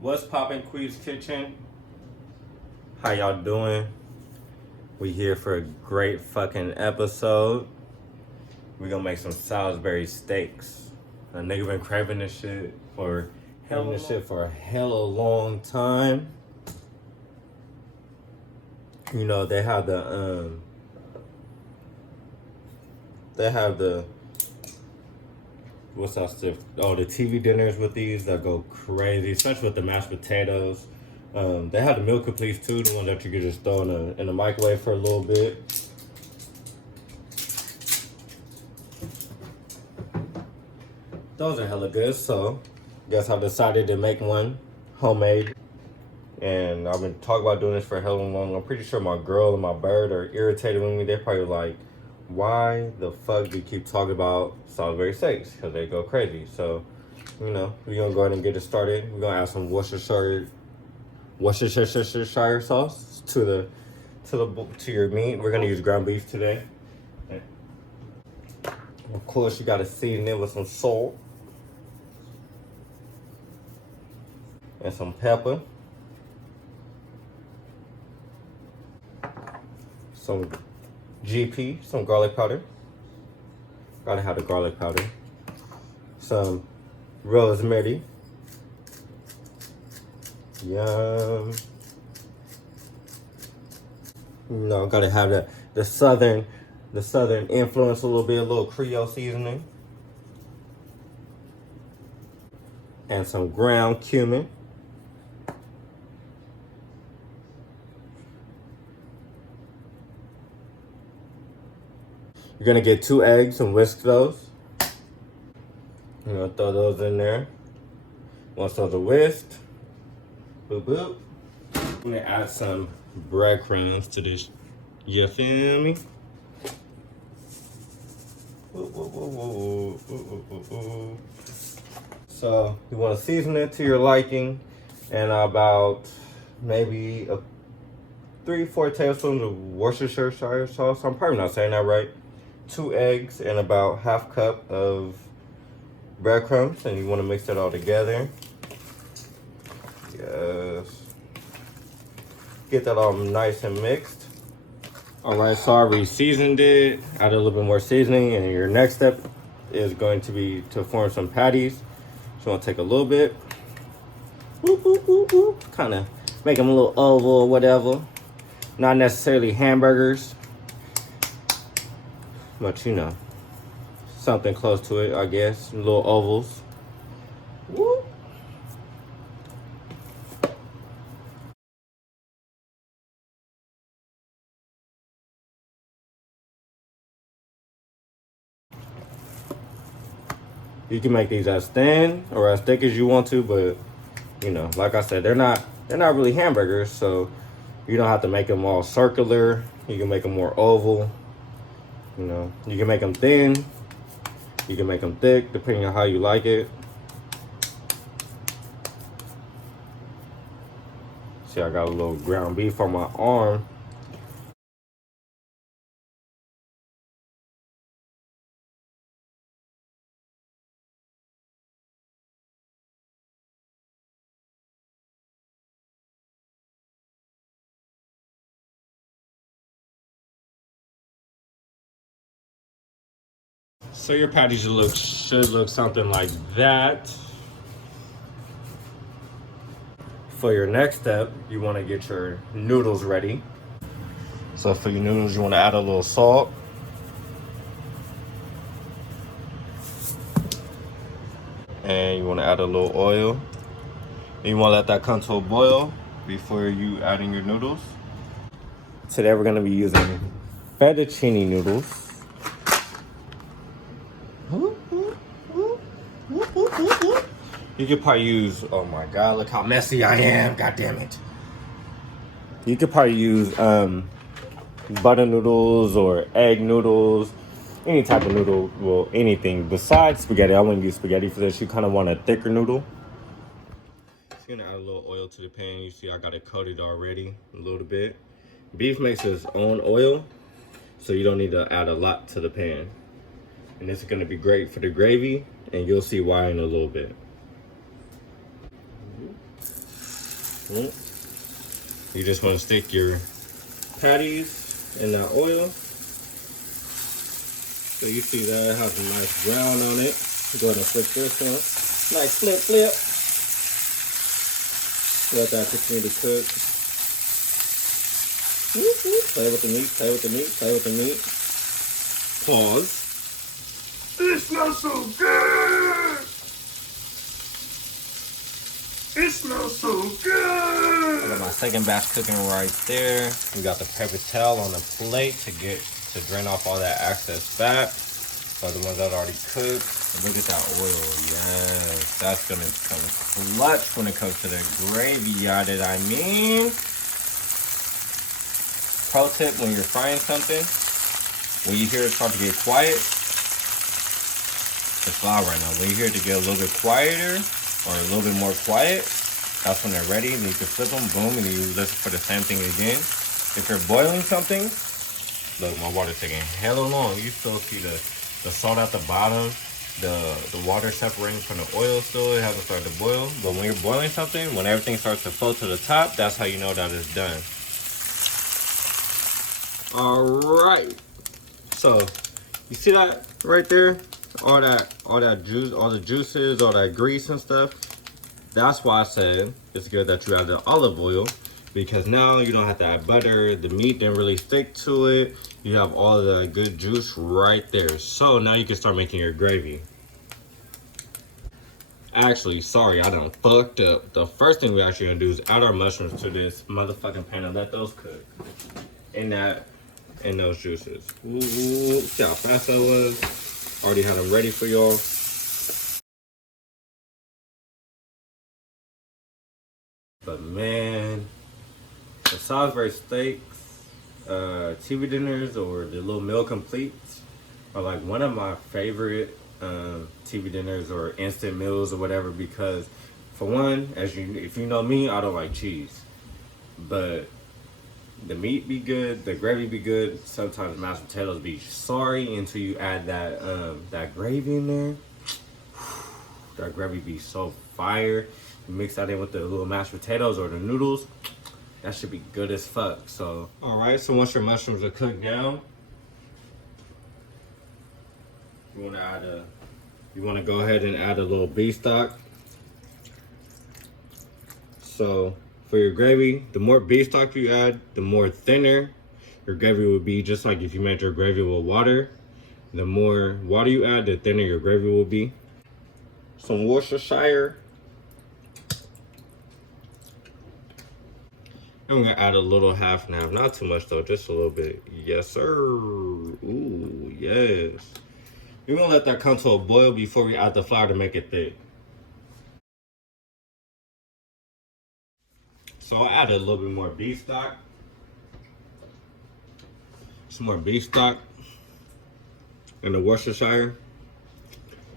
What's poppin', Queen's Kitchen? How y'all doing? We here for a great fucking episode. We gonna make some Salisbury steaks. A nigga been craving this shit for a hella long time. You know, they have the what's that stuff? Oh, the TV dinners with these that go crazy, especially with the mashed potatoes. They have the meal completes too, the one that you could just throw in the microwave for a little bit. Those are hella good, so guess I decided to make one homemade. And I've been talking about doing this for hella long. I'm pretty sure my girl and my bird are irritated with me. They're probably like, why the fuck do you keep talking about Salisbury steaks? Because they go crazy. So, you know, we're going to go ahead and get it started. We're going to add some Worcestershire sauce to your meat. We're going to use ground beef today. Of course, you got to season it with some salt and some pepper. Some GP, some garlic powder. Gotta have the garlic powder. Some rosemary. Yum. You know, gotta have the southern influence a little Creole seasoning. And some ground cumin. You're gonna get 2 eggs and whisk those. You're gonna throw those in there. Once those are whisked, boop boop. I'm gonna add some breadcrumbs to this. You feel me? So you wanna season it to your liking, and about maybe 3-4 tablespoons of Worcestershire sauce. I'm probably not saying that right. 2 eggs and about half cup of breadcrumbs, and you want to mix that all together. Yes. Get that all nice and mixed. Alright, so I already seasoned it, add a little bit more seasoning, and your next step is going to be to form some patties. So you want to take a little bit, kind of make them a little oval or whatever. Not necessarily hamburgers, but you know, something close to it, I guess. Little ovals. Woo. You can make these as thin or as thick as you want to, but you know, like I said, they're not really hamburgers, so you don't have to make them all circular. You can make them more oval. You know, you can make them thin, you can make them thick, depending on how you like it. See, I got a little ground beef on my arm. So your patties should look something like that. For your next step, you want to get your noodles ready. So for your noodles, you want to add a little salt. And you want to add a little oil. And you want to let that come to a boil before you add in your noodles. Today we're going to be using fettuccine noodles. You could probably use, oh my God, look how messy I am, God damn it. You could probably use butter noodles or egg noodles, any type of noodle, well, anything besides spaghetti. I wouldn't use spaghetti for this. You kind of want a thicker noodle. Just gonna add a little oil to the pan. You see I got it coated already, a little bit. Beef makes its own oil, so you don't need to add a lot to the pan. And this is gonna be great for the gravy, and you'll see why in a little bit. Mm. You just want to stick your patties in that oil. So you see that it has a nice brown on it. Go ahead and flip this one. Nice flip. Let that continue to cook. Play with the meat, play with the meat, play with the meat. Pause. It smells so good! It smells so good! I got my second batch cooking right there. We got the paper towel on the plate to drain off all that excess fat. So the ones that already cooked. And look at that oil. Yes, that's gonna come clutch when it comes to the gravy. Yada, I mean. Pro tip: when you're frying something, when you hear it start to get quiet, it's loud right now. When you hear it to get a little bit quieter or a little bit more quiet, that's when they're ready. And you can flip them, boom, and you listen for the same thing again. If you're boiling something, look, my water's taking hella long. You still see the salt at the bottom, the water separating from the oil still. It hasn't started to boil. But when you're boiling something, when everything starts to float to the top, that's how you know that it's done. All right. So you see that right there? All that juice, all the juices, all that grease and stuff. That's why I said it's good that you add the olive oil, because now you don't have to add butter. The meat didn't really stick to it. You have all the good juice right there. So now you can start making your gravy. Actually, sorry, I done fucked up. The first thing we actually gonna do is add our mushrooms to this motherfucking pan and let those cook in those juices. Ooh, see how fast that was? Already had them ready for y'all. But man, the Salisbury steaks, TV dinners, or the little meal completes are like one of my favorite TV dinners or instant meals or whatever, because for one, if you know me, I don't like cheese, but the meat be good, the gravy be good. Sometimes mashed potatoes be sorry until you add that gravy in there. That gravy be so fire. You mix that in with the little mashed potatoes or the noodles. That should be good as fuck. So, all right. So once your mushrooms are cooked down, you want to go ahead and add a little beef stock. So for your gravy, the more beef stock you add, the more thinner your gravy would be. Just like if you made your gravy with water, the more water you add, the thinner your gravy will be. Some Worcestershire. I'm gonna add a little half and half, not too much though, just a little bit. Yes, sir. Ooh, yes. We're gonna let that come to a boil before we add the flour to make it thick. So I added a little bit more beef stock. Some more beef stock. And the Worcestershire.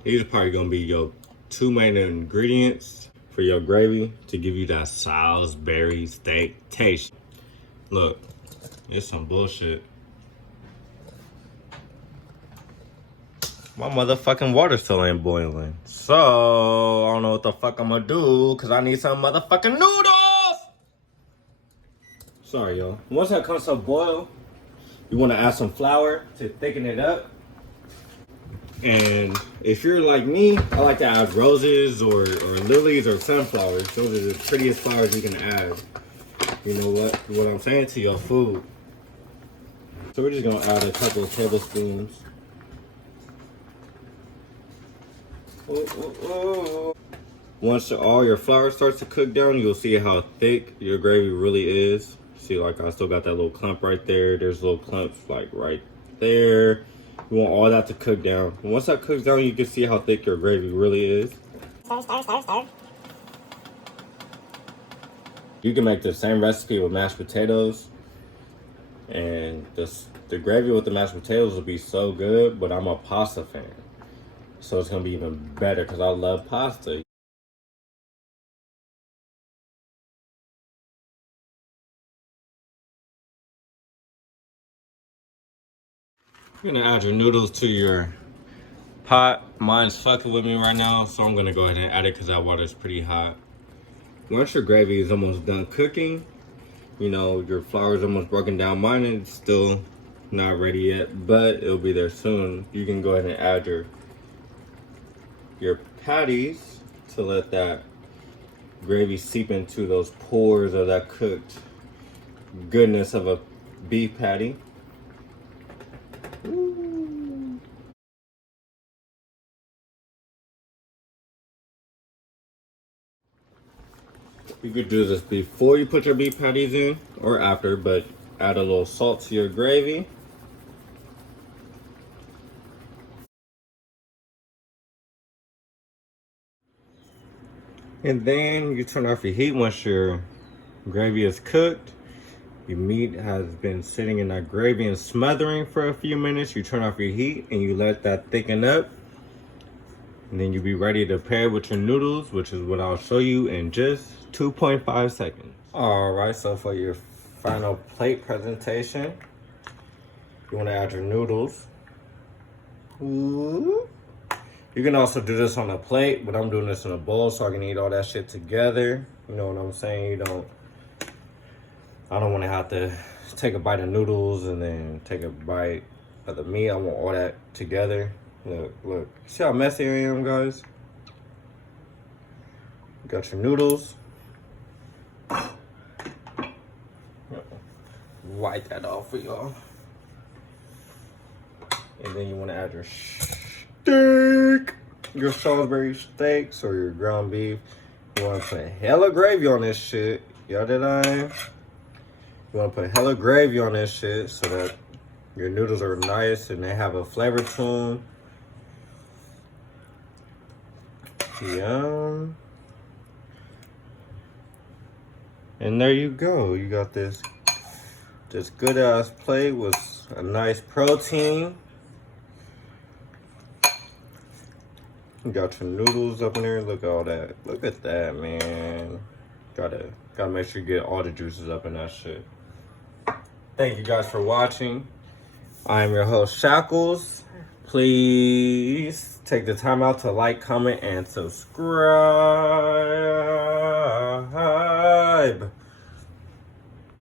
These are probably gonna be your two main ingredients for your gravy to give you that Salisbury steak taste. Look, it's some bullshit. My motherfucking water still ain't boiling. So, I don't know what the fuck I'm gonna do, because I need some motherfucking noodles! Sorry, y'all. Once that comes to a boil, you wanna add some flour to thicken it up. And if you're like me, I like to add roses or lilies or sunflowers. Those are the prettiest flowers you can add. You know what I'm saying, to your food. So we're just gonna add a couple of tablespoons. Once all your flour starts to cook down, you'll see how thick your gravy really is. See, like I still got that little clump right there. There's little clumps like right there. You want all that to cook down. And once that cooks down, you can see how thick your gravy really is. You can make the same recipe with mashed potatoes. And the gravy with the mashed potatoes will be so good, but I'm a pasta fan. So it's gonna be even better because I love pasta. You're gonna add your noodles to your pot. Mine's fucking with me right now, so I'm gonna go ahead and add it because that water is pretty hot. once your gravy is almost done cooking, you know, your flour is almost broken down. Mine is still not ready yet, but it'll be there soon. You can go ahead and add your patties to let that gravy seep into those pores of that cooked goodness of a beef patty. Ooh. You could do this before you put your beef patties in or after, but add a little salt to your gravy. And then you turn off your heat once your gravy is cooked. Your meat has been sitting in that gravy and smothering for a few minutes. You turn off your heat and you let that thicken up. And then you'll be ready to pair with your noodles, which is what I'll show you in just 2.5 seconds. All right, so for your final plate presentation, you want to add your noodles. Ooh. You can also do this on a plate, but I'm doing this in a bowl so I can eat all that shit together. You know what I'm saying? I don't want to have to take a bite of noodles and then take a bite of the meat. I want all that together. Look. See how messy I am, guys? You got your noodles. Wipe that off for y'all. And then you want to add your steak, your Salisbury steaks or your ground beef. You want to put hella gravy on this shit. Y'all did I? You want to put hella gravy on this shit so that your noodles are nice and they have a flavor to them. Yum. And there you go. You got this good ass plate with a nice protein. You got your noodles up in there. Look at all that. Look at that, man. Gotta make sure you get all the juices up in that shit. Thank you guys for watching. I am your host, Shackles. Please take the time out to like, comment, and subscribe.